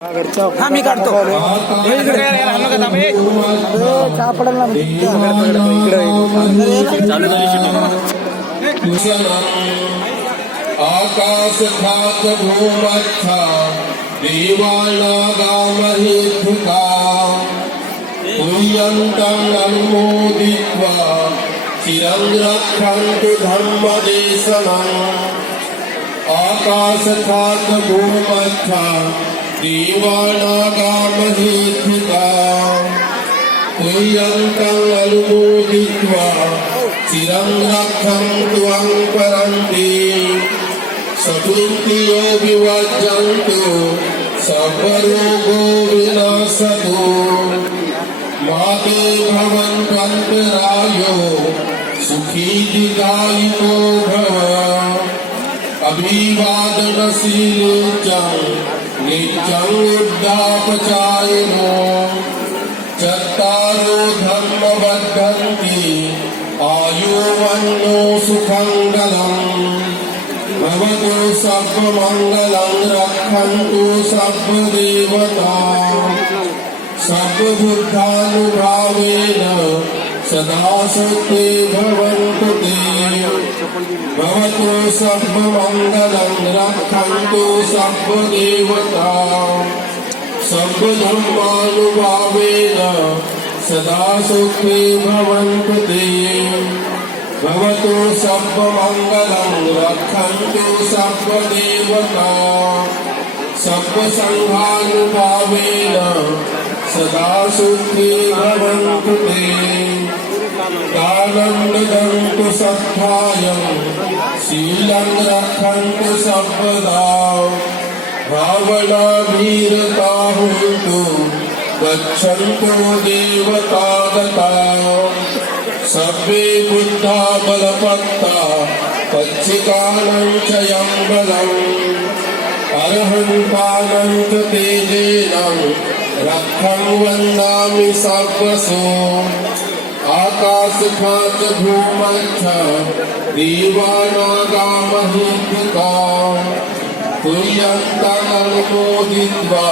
हा मी काढतो सापडला आकाश खात भूमच्छा देवानागामहेतुका तुय्यन्तं अनुमोदित्वा चिरं रक्षन्तु धर्मदेशनम् आकाश खात भूमच्छा देवानागामहेतुका तुय्यन्तं अनुमोदित्वा चिरं रक्षन्तु परन्ति सतुर्तियो विवर्जन्तु सर्वरोगो विनाशतु माते भवन्त्वन्तरायो सुखी दीर्घायुको भव अभिवादनशीले च नित्यं उद्धापचायिनो चत्तारो धर्मवर्धन्ति आयुर्वन्नो सुखङ्गलम् भवतु सर्वमङ्गलं रक्षन्तु सर्वदेवता सर्वबुद्धानुभावेन सदा सत्ये भवन्तु ते भवतु सर्वमङ्गलं रक्षन्तु सर्वदेवता सर्वधर्मानुभावेन सदा सत्ये भवन्तु ते भवतु सर्वमङ्गलं रक्षन्तु सर्वदेवता सर्वसङ्घानुभावेन सदा सुखी भवन्तु ते दानं ददन्तु सत्तायं शीलं रक्षन्तु सर्वदा भावनाभीरता हुन्तु गच्छन्तु देवतागता सर्वे बुद्धा बलपत्ता पच्चिकानं च यं बलम् अर्हन्तानं च तेजेनं रक्षं वन्दामि सर्वसो आकाशखाच भूमच्छ देवानागामहेतुका तुय्यन्तं अनुमोदित्वा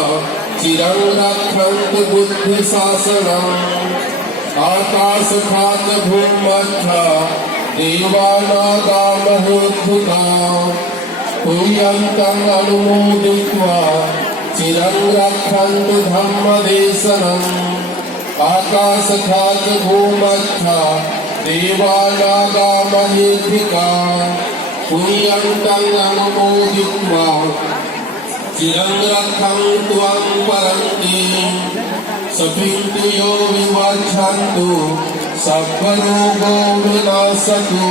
चिरं रक्षन्तु बुद्धिशासनम् आकाश खात भूमच्छा देवानागामहेतुका तुय्यन्तं अनुमोदित्वा चिरं रक्षन्तु धर्मदेशनम् आकाश खात भूमच्छा देवानागामहेतुका तुय्यन्तं अनुमोदित्वा चिरं रक्षन्तु परन्ति सफिन्तु यो विवर्धन्तु सर्वरोगो विनाशतु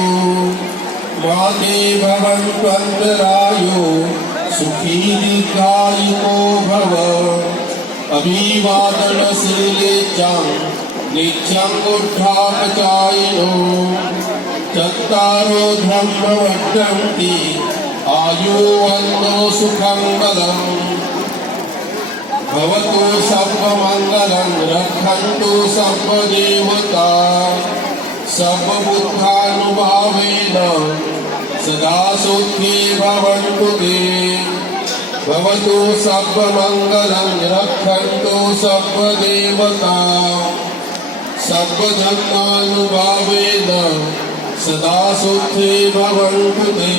माते भवन्त्वन्तरायो सुखी दीर्घायुको भव अभिवादनशीले च नित्यं उद्धापचायिनो चत्तारो धर्मवर्धन्ति आयुर्वन्नो सुखं बलम् भवतु सर्वमङ्गलं रक्षन्तु सर्वदेवता सर्वबुद्धानुभावेन सदा सुखी भवन्तु ते भवतु सर्वमङ्गलं रक्षन्तु सर्वदेवता सर्वधर्मानुभावेन सदा सुखी भवन्तु ते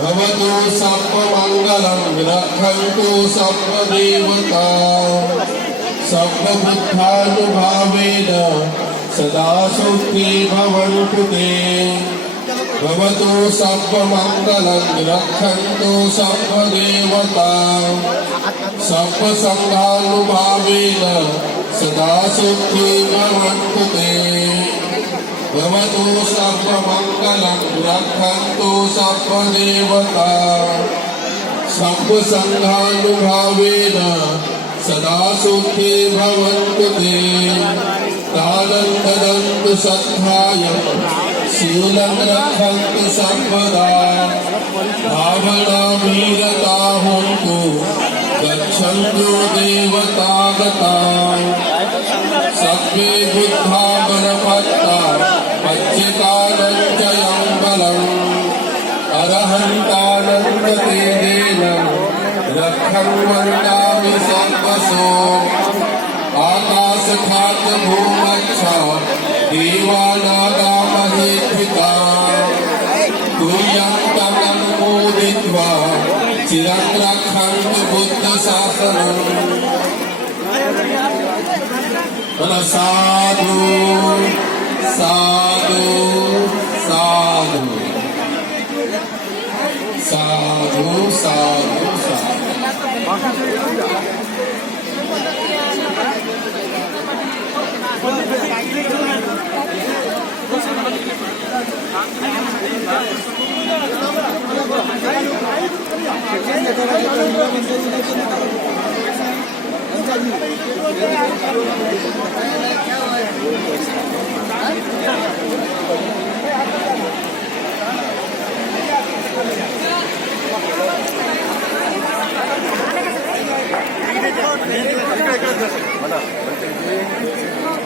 भवतु सर्वमङ्गलं रक्षन्तु सर्वदेवता सर्वबुद्धानुभावेन सदा सुखी भवन्तु ते भवतु सर्वमङ्गलं रक्षन्तु सर्वदेवता सर्वसङ्घानुभावेन सदा सुखी भवन्तु ते भवतु सर्वमङ्गलं रक्षन्तु सर्वदेवता सर्वसङ्घानुभावेन सदा सुखी भवन्तु ते दानं ददन्तु सत्तायं शीलं रक्षन्तु सर्वदा भावनाभीरता हुन्तु गच्छन्तु देवतागता सर्वे बुद्धा बलपत्ता पच्चिकानं च यं बलम् अरहन्तानं तेजेन रक्षं वन्दामि सर्वसो आकाशखात भूमच्छा देवानागामहेत्विता तुल्यं तमनुमोदित्वा चिरं रक्षन्तु बुद्धशासनम् साधु साधु साधु साधु साधु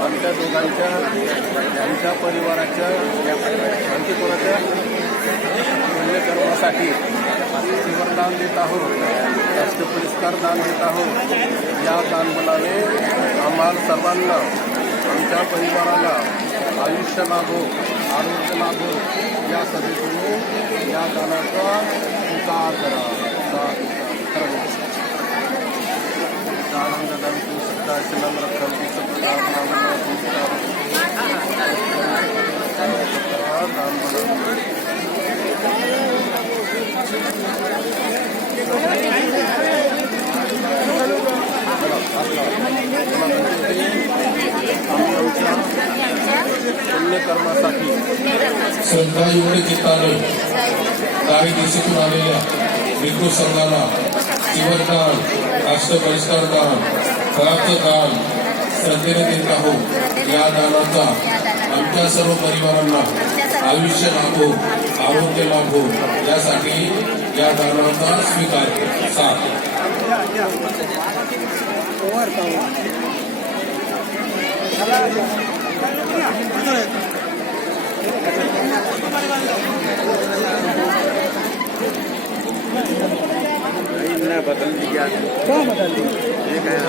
आमच्या दोघांच्या यांच्या परिवाराच्या अंत्यकोराच्या पुण्यकर्मासाठी जीवनदान देत आहोत, राष्ट्र पुरस्कार दान देत आहोत. या दानबलाने आम्हाला सर्वांना आमच्या परिवाराला आयुष्य लाभो, आरोग्य लाभो या सदितीने या दानाचा स्वीकार करा. आनंददान करू शकता शिलाम रक्कम पुण्यकर्मासाठी श्रद्धायुक्त चित्ताने काही दिशेतून आलेल्या हिंदू संघाला जीवनदान, राष्ट्र बहिष्कार दान, फळाचं दान श्रद्धेने देत आहोत. या दानाचा आमच्या सर्व परिवारांना आयुष्य लाभो, आरोग्य लाभो यासाठी या दानाचा स्वीकार केला. बदल दिया क्या बदल दी ये क्या